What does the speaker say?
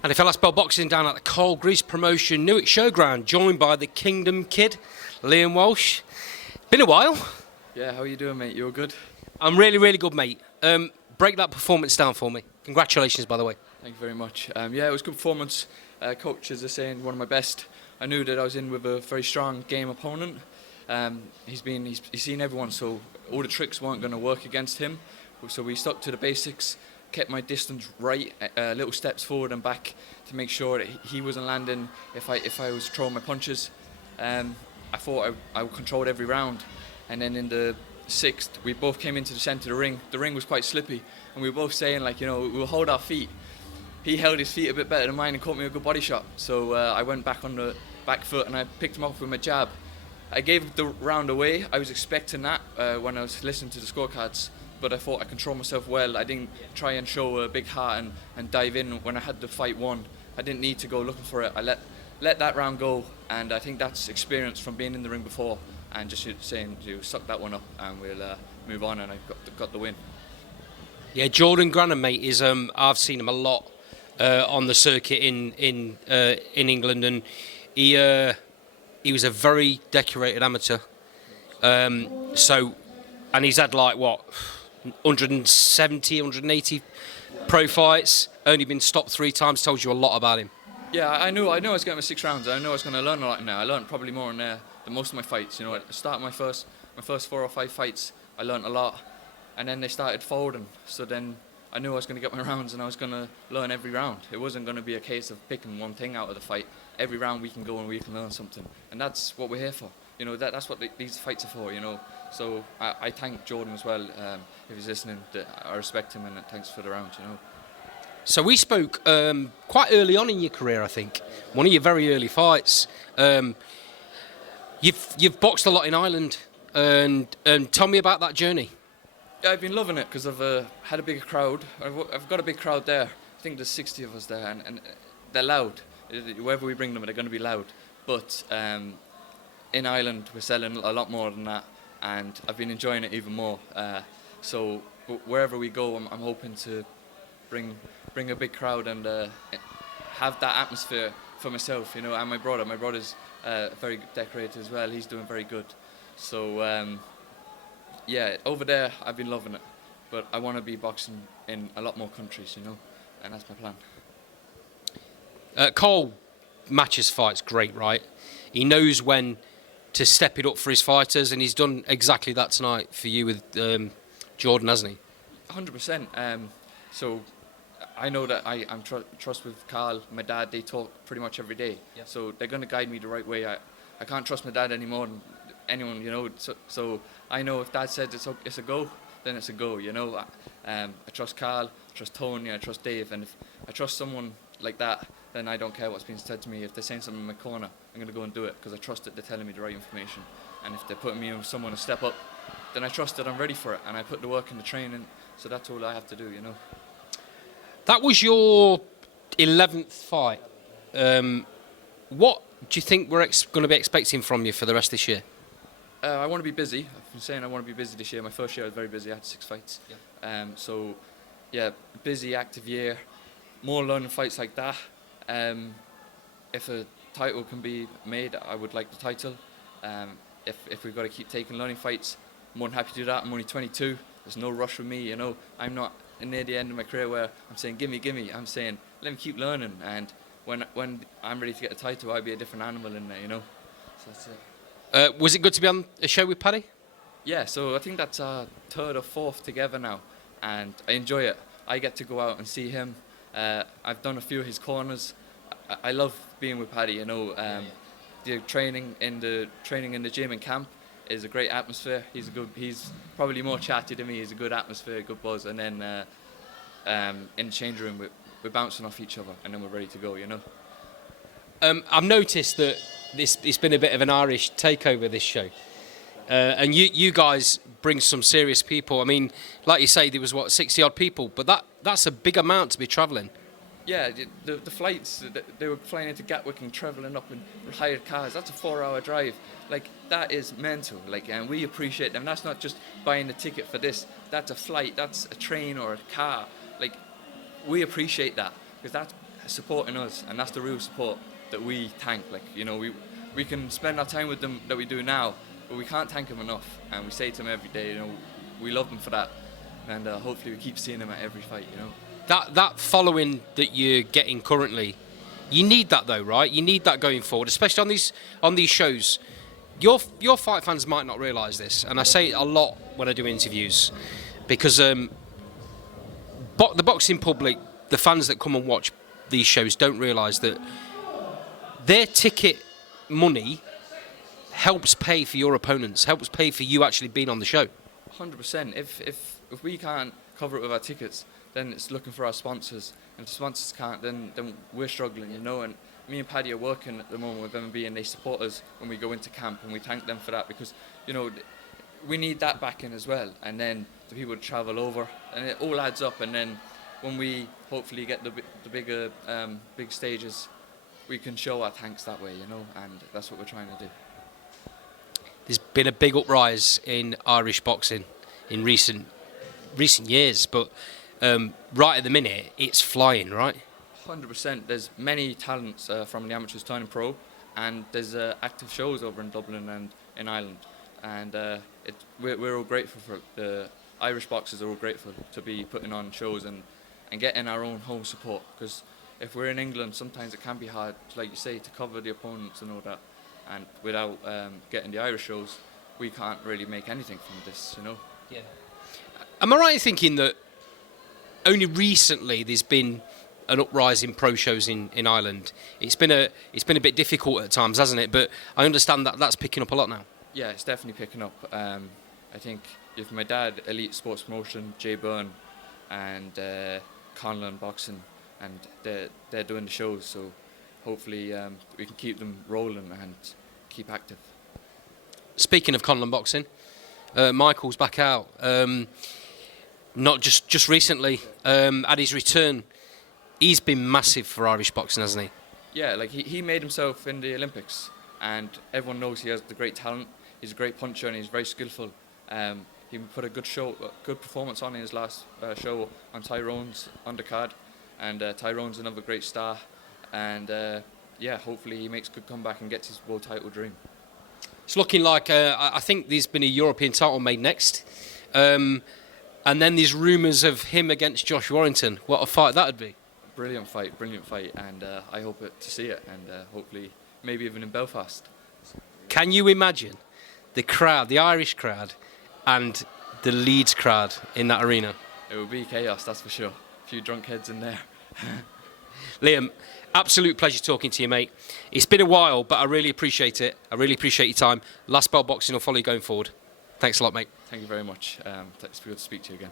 And if I last bell boxing down at the Carl Greaves promotion Newark Showground, joined by the Kingdom Kid, Liam Walsh. Been a while. Yeah, how are you doing, mate? You all good? I'm really, really good, mate. Break that performance down for me. Congratulations, by the way. Thank you very much. Yeah, it was a good performance. Coaches are saying one of my best. I knew that I was in with a very strong game opponent. He's seen everyone, so all the tricks weren't going to work against him. So we stuck to the basics, kept my distance right, little steps forward and back to make sure that he wasn't landing if I was throwing my punches. I thought I controlled every round, and then in the sixth we both came into the centre of the ring. The ring was quite slippy, and we were both saying, like, we'll hold our feet. He held his feet a bit better than mine and caught me a good body shot. So I went back on the back foot and I picked him up with my jab. I gave the round away. I was expecting that when I was listening to the scorecards, but I thought I controlled myself well. I didn't try and show a big heart and dive in when I had the fight won. I didn't need to go looking for it. I let that round go, and I think that's experience from being in the ring before and just saying, you suck that one up and we'll move on, and I got the win. Yeah, Jordan Grannon, mate, is I've seen him a lot on the circuit in England, and he was a very decorated amateur. And he's had like 170, 180 pro fights. Only been stopped 3 times. Tells you a lot about him. Yeah, I knew I was getting my 6 rounds. I knew I was going to learn a lot in there. I learned probably more in there than most of my fights. At the start of my first 4 or 5 fights, I learned a lot, and then they started folding. So then I knew I was going to get my rounds, and I was going to learn every round. It wasn't going to be a case of picking one thing out of the fight. Every round we can go and we can learn something, and that's what we're here for. That's what these fights are for. So I thank Jordan as well. If he's listening, I respect him, and thanks for the round. So we spoke quite early on in your career, I think. One of your very early fights. You've boxed a lot in Ireland, and tell me about that journey. Yeah, I've been loving it because I've had a bigger crowd. I've got a big crowd there. I think there's 60 of us there, and they're loud. Wherever we bring them, they're going to be loud. But in Ireland, we're selling a lot more than that, and I've been enjoying it even more. So wherever we go, I'm hoping to bring a big crowd and have that atmosphere for myself, and my brother. My brother's very decorated as well. He's doing very good. So yeah, over there I've been loving it, but I want to be boxing in a lot more countries, and that's my plan. Carl matches fights great, right? He knows when to step it up for his fighters, and he's done exactly that tonight for you with Jordan, hasn't he? 100%. So I know that I'm trust with Carl, my dad. They talk pretty much every day, so they're going to guide me the right way. I can't trust my dad any more than anyone, So I know if Dad says it's a go, then it's a go. I trust Carl, I trust Tony, I trust Dave, and if I trust someone like that, then I don't care what's being said to me. If they're saying something in my corner, I'm going to go and do it because I trust that they're telling me the right information. And if they're putting me in with someone to step up, then I trust that I'm ready for it, and I put the work in the training. So that's all I have to do. That was your 11th fight. What do you think we're going to be expecting from you for the rest of this year? I want to be busy. I've been saying I want to be busy this year. My first year I was very busy. I had 6 fights. So, yeah, busy, active year. More learning fights like that. If a title can be made, I would like the title. If we've got to keep taking learning fights, I'm more than happy to do that. I'm only 22. There's no rush with me. I'm not near the end of my career where I'm saying, give me. I'm saying, let me keep learning. And when I'm ready to get a title, I'll be a different animal in there, So that's it. Was it good to be on a show with Paddy? Yeah, so I think that's our 3rd or 4th together now, and I enjoy it. I get to go out and see him. I've done a few of his corners. I love being with Paddy. The training in the gym and camp is a great atmosphere. He's probably more chatty than me. He's a good atmosphere, good buzz, and then in the change room we're bouncing off each other, and then we're ready to go. I've noticed that it's been a bit of an Irish takeover, this show. And you guys bring some serious people. I mean, like you say, there was 60-odd people, but that's a big amount to be travelling. Yeah, the flights, they were flying into Gatwick and travelling up in hired cars. That's a 4-hour drive. Like, that is mental. Like, and we appreciate them. That's not just buying a ticket for this. That's a flight. That's a train or a car. Like, we appreciate that because supporting us, and that's the real support that we thank. Like, you know, we can spend our time with them that we do now, but we can't thank them enough, and we say to them every day, you know, we love them for that, and hopefully we keep seeing them at every fight, you know. That following that you're getting currently, you need that though, right? You need that going forward, especially on these shows. Your fight fans might not realise this, and I say it a lot when I do interviews, because the boxing public, the fans that come and watch these shows, don't realise that their ticket money helps pay for your opponents, helps pay for you actually being on the show. 100%. If we can't cover it with our tickets, then it's looking for our sponsors, and if the sponsors can't, then we're struggling, you know. And me and Paddy are working at the moment with MMB, and they support us when we go into camp, and we thank them for that, because, you know, we need that backing as well, and then the people to travel over, and it all adds up. And then when we hopefully get the bigger big stages, we can show our thanks that way, you know, and that's what we're trying to do. There's been a big uprise in Irish boxing in recent years, but right at the minute it's flying, right? 100%. There's many talents from the amateurs turning pro, and there's active shows over in Dublin and in Ireland, and we're all grateful for it. The Irish boxers are all grateful to be putting on shows and getting our own home support, because if we're in England, sometimes it can be hard, like you say, to cover the opponents and all that, and without getting the Irish shows, we can't really make anything from this, you know. Yeah. Am I right in thinking that only recently there's been an uprise in pro shows in Ireland? It's been a bit difficult at times, hasn't it? But I understand that that's picking up a lot now. Yeah, it's definitely picking up. I think if my dad, Elite Sports Promotion, Jay Byrne, and Conlon Boxing, and they're doing the shows, so hopefully we can keep them rolling and keep active. Speaking of Conlon Boxing, Michael's back out. Not just recently, at his return. He's been massive for Irish boxing, hasn't he? Yeah, like he made himself in the Olympics, and everyone knows he has the great talent. He's a great puncher and he's very skillful. He put a good performance on in his last show on Tyrone's undercard, and Tyrone's another great star. And yeah, hopefully he makes a good comeback and gets his world title dream. It's looking like I think there's been a European title made next. And then there's rumours of him against Josh Warrington. What a fight that would be. Brilliant fight, and I hope to see it, and hopefully maybe even in Belfast. Can you imagine the crowd, the Irish crowd, and the Leeds crowd in that arena? It would be chaos, that's for sure. A few drunk heads in there. Liam, absolute pleasure talking to you, mate. It's been a while, but I really appreciate it. I really appreciate your time. Last Bell Boxing will follow you going forward. Thanks a lot, mate. Thank you very much. It's good to speak to you again.